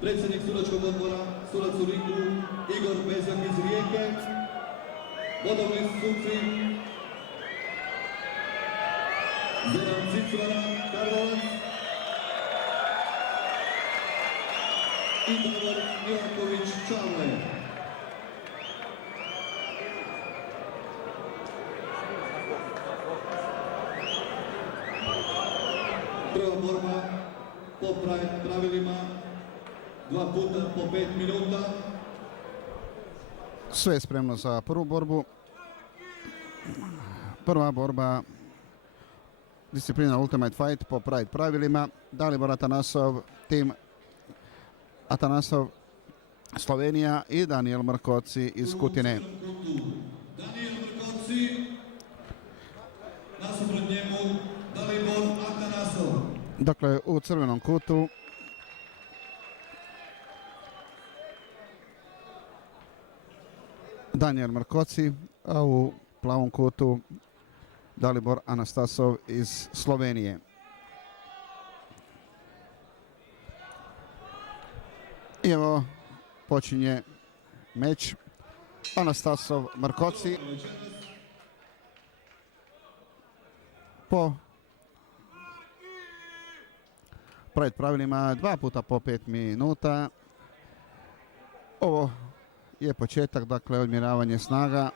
predsjednik sudačkog odbora, sudac u ringu Igor Bezjak iz Rijeke, vodovni suci Zoran Cicvara, Karlovac i Davor Milanković, Čavle. Prva borba po pravilima, 2 puta po 5 minuta. Sve je spremno za prvu borbu. Prva borba, disciplina Ultimate Fight po Pride pravilima. Dalibor Atanasov, tim Atanasov, Slovenija i Danijel Mrkoci iz Kutine. Danijel Mrkoci, nasuprot njemu Dalibor Atanasov. Dakle, u crvenom kutu Danijel Mrkoci, a u plavom kutu Dalibor Anastasov iz Slovenije. I evo počinje meč. Anastasov Mrkoci po Pride pravilima 2 puta po 5 minuta. Ovo je početak, dakle, odmjeravanje snaga.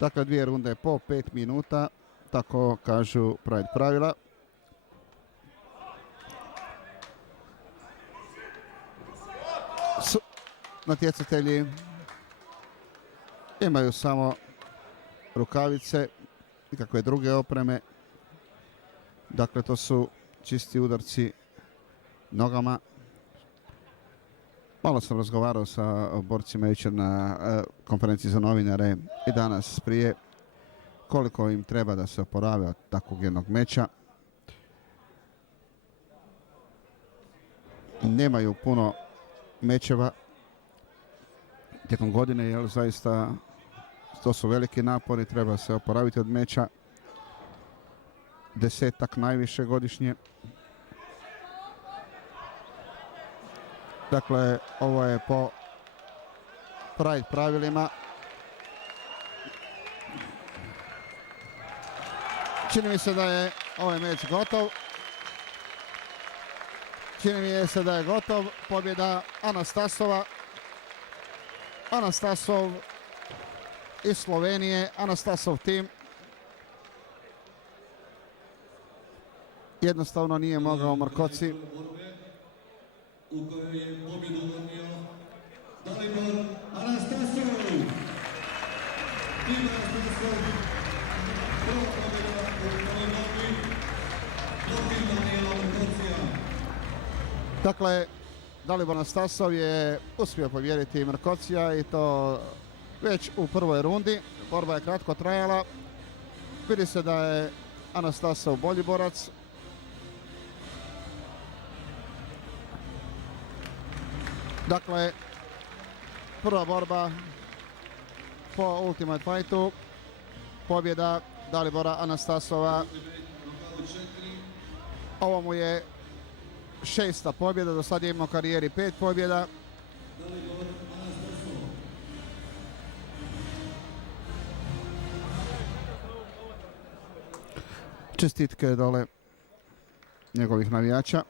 Dakle, 2 runde po 5 minuta, tako kažu Pride pravila. Natjecatelji imaju samo rukavice, nikakve druge opreme. Dakle, to su čisti udarci nogama. Malo sam razgovarao sa borcima jučer na konferenciji za novinare i danas prije koliko im treba da se oporave od takvog jednog meča. Nemaju puno mečeva tijekom godine, jer zaista to su veliki napori, treba se oporaviti od meča. 10-tak najviše godišnje. Dakle, ovo je po Pride pravilima. Čini mi se da je ovaj meč gotov. Čini mi se da je gotov. Pobjeda Anastasova. Anastasov iz Slovenije. Anastasov tim. Jednostavno nije mogao Mrkoci. U kojoj je pobjedu odnio Dalibor Anastasov. Tim Anastasov, prva pobjeda u ovoj borbi protiv Danijela Mrkocija. Dakle, Dalibor Anastasov je uspio pobijediti Mrkocija i to već u prvoj rundi. Borba je kratko trajala. Vidi se da je Anastasov bolji borac. Dakle, prva borba po Ultimate Fightu, pobjeda Dalibora Anastasova. Ovo mu je 6. pobjeda, do sad je imao u karijeri 5 pobjeda. Čestitke dole njegovih navijača.